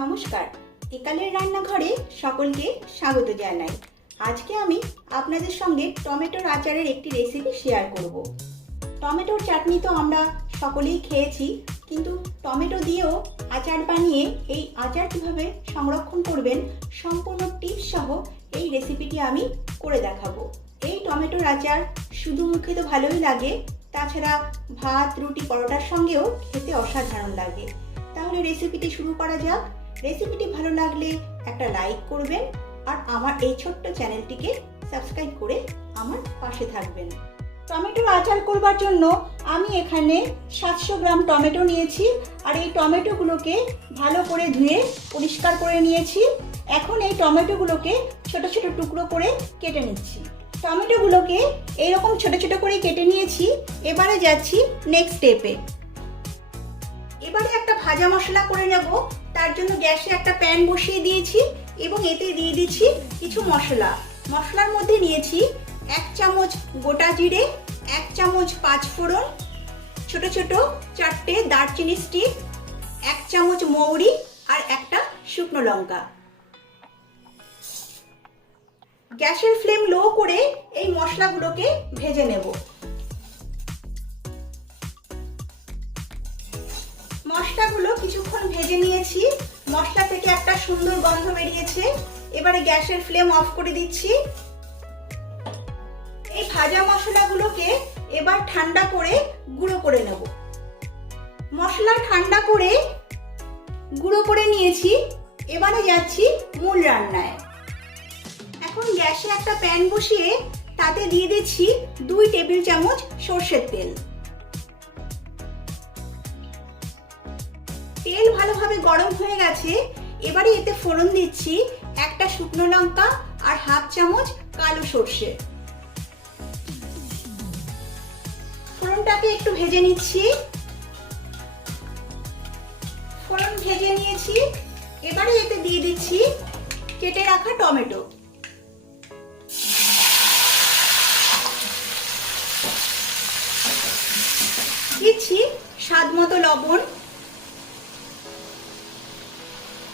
নমস্কার। একালের রান্নাঘরে সকলকে স্বাগত জানাই। আজকে আমি আপনাদের সঙ্গে টমেটোর আচারের একটি রেসিপি শেয়ার করব। টমেটোর চাটনি তো আমরা সকলেই খেয়েছি, কিন্তু টমেটো দিয়েও আচার বানিয়ে এই আচার কীভাবে সংরক্ষণ করবেন সম্পূর্ণ টিপস সহ এই রেসিপিটি আমি করে দেখাবো। এই টমেটোর আচার শুধু মুখে তো ভালোই লাগে, তাছাড়া ভাত, রুটি, পরোটার সঙ্গেও খেতে অসাধারণ লাগে। তাহলে রেসিপিটি শুরু করা যাক। রেসিপিটি ভালো লাগলে একটা লাইক করবেন আর আমার এই ছোট্ট চ্যানেলটিকে সাবস্ক্রাইব করে আমার পাশে থাকবেন। টমেটোর আচার করবার জন্য আমি এখানে সাতশো গ্রাম টমেটো নিয়েছি আর এই টমেটোগুলোকে ভালো করে ধুয়ে পরিষ্কার করে নিয়েছি। এখন এই টমেটোগুলোকে ছোট ছোট টুকরো করে কেটে নিচ্ছি। টমেটোগুলোকে এইরকম ছোট ছোট করে কেটে নিয়েছি। এবারে যাচ্ছি নেক্সট স্টেপে এবারে একটা ভাজা মশলা করে নেব। তার জন্য গ্যাসে একটা প্যান বসিয়ে দিয়েছি এবং এতে দিয়ে দিচ্ছি কিছু মশলা। মশলার মধ্যে নিয়েছি এক চামচ গোটা জিরে, এক চামচ পাঁচ ফোড়ন, ছোট ছোট চারটে দারচিনি স্টিক, এক চামচ মৌরি আর একটা শুকনো লঙ্কা। গ্যাসের ফ্লেম লো করে এই মশলাগুলোকে ভেজে নেব। কিছুক্ষণ ভেজে নিয়েছি। মশলা থেকে একটা সুন্দর গন্ধ বেরিয়েছে। এবারে গ্যাসের ফ্লেম অফ করে দিচ্ছি। এই ভাজা মশলাগুলোকে এবার ঠান্ডা করে গুঁড়ো করে নেব। মশলা ঠান্ডা করে গুঁড়ো করে নিয়েছি। এবারে যাচ্ছি মূল রান্নায়। এখন গ্যাসে একটা প্যান বসিয়ে তাতে দিয়ে দিচ্ছি দুই টেবিল চামচ সর্ষের তেল। তেল ভালোভাবে গরম হয়ে গেছে, এবারে এতে ফোড়ন দিচ্ছি একটা শুকনো লঙ্কা আর হাফ চামচ কালো সর্ষে। ফোড়নটাকে একটু ভেজে নিচ্ছি। ফোড়ন ভেজে নিয়েছি, এবারে এতে দিয়ে দিচ্ছি কেটে রাখা টমেটো। দিচ্ছি স্বাদ মতো লবণ।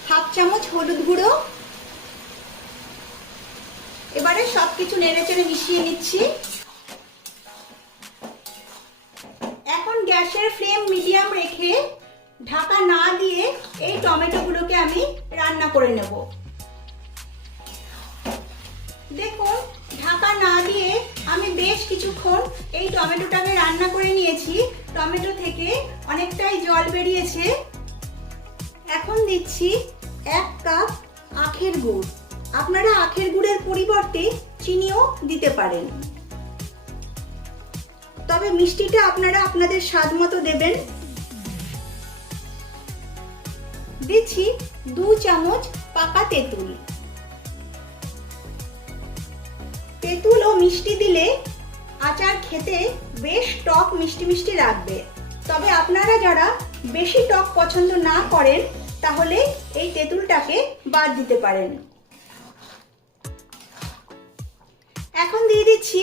হাফ চামচ হলুদ গুঁড়ো। এবারে সবকিছু নেড়ে চেড়ে মিশিয়ে নিচ্ছি। এখন গ্যাসের ফ্লেম মিডিয়াম রেখে ঢাকা না দিয়ে এই টমেটোগুলোকে আমি রান্না করে নেব। দেখুন, ঢাকা না দিয়ে আমি বেশ কিছুক্ষণ এই টমেটোটাকে রান্না করে নিয়েছি। টমেটো থেকে অনেকটাই জল বেরিয়েছে। এখন দিচ্ছি এক কাপ আখের গুড়। আপনারা আখের গুড়ের পরিবর্তে চিনিও দিতে পারেন। তবে মিষ্টিটা আপনারা আপনাদের স্বাদ মতো দেবেন। দিচ্ছি দু চামচ পাকা তেঁতুল। তেঁতুল ও মিষ্টি দিলে আচার খেতে বেশ টক মিষ্টি মিষ্টি রাখবে তবে আপনারা যারা বেশি টক পছন্দ না করেন, তাহলে এই তেঁতুলটাকে বাদ দিতে পারেন। এখন দিয়ে দিচ্ছি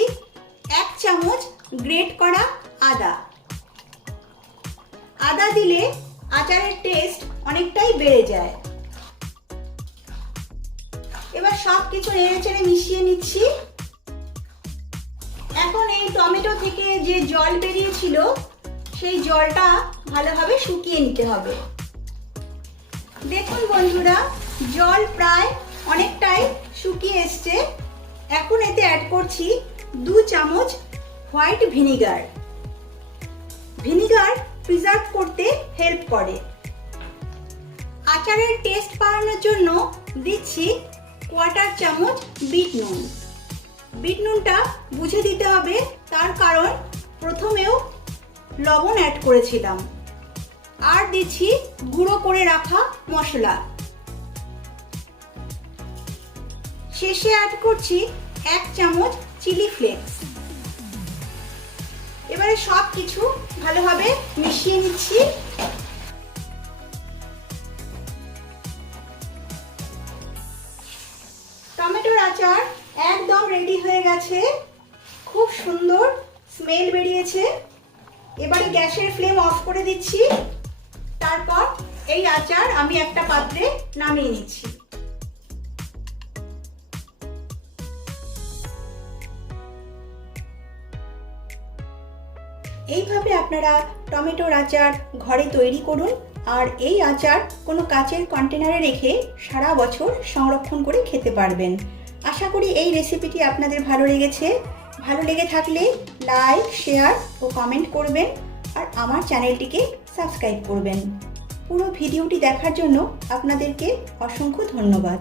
এক চামচ গ্রেট করা আদা। আদা দিলে আচারের টেস্ট অনেকটাই বেড়ে যায়। এবার সব কিছু নেড়ে চেড়ে মিশিয়ে নিচ্ছি। এখন এই টমেটো থেকে যে জল বেরিয়েছিল সেই জলটা ভালোভাবে শুকিয়ে নিতে হবে। দেখুন বন্ধুরা, জল প্রায় অনেকটাই শুকিয়ে এসছে। এখন এতে অ্যাড করছি দু চামচ হোয়াইট ভিনিগার ভিনিগার প্রিজার্ভ করতে হেল্প করে। আচারের টেস্ট বাড়ানোর জন্য দিচ্ছি কোয়ার্টার চামচ বিট নুন। বিট নুনটা বুঝে দিতে হবে, তার কারণ প্রথমেও লবণ অ্যাড করেছিলাম। আর দিচ্ছি গুঁড়ো করে রাখা মশলা। শেষে অ্যাড করছি এক চামচ চিলি ফ্লেক্স এবারে সব কিছু ভালোভাবে মিশিয়ে নিচ্ছি। টমেটোর আচার একদম রেডি হয়ে গেছে। খুব সুন্দর স্মেল বেরিয়েছে। এবারে গ্যাসের ফ্লেম অফ করে দিচ্ছি। তারপর এই আচার আমি একটা পাত্রে নামিয়ে নিচ্ছি। এইভাবে আপনারা টমেটোর আচার ঘরে তৈরি করুন আর এই আচার কোনো কাচের কন্টেনারে রেখে সারা বছর সংরক্ষণ করে খেতে পারবেন। আশা করি এই রেসিপিটি আপনাদের ভালো লেগেছে। ভালো লেগে থাকলে লাইক শেয়ার ও কমেন্ট করবেন আর আমার চ্যানেলটিকে সাবস্ক্রাইব করবেন। পুরো ভিডিওটি দেখার জন্য আপনাদেরকে অসংখ্য ধন্যবাদ।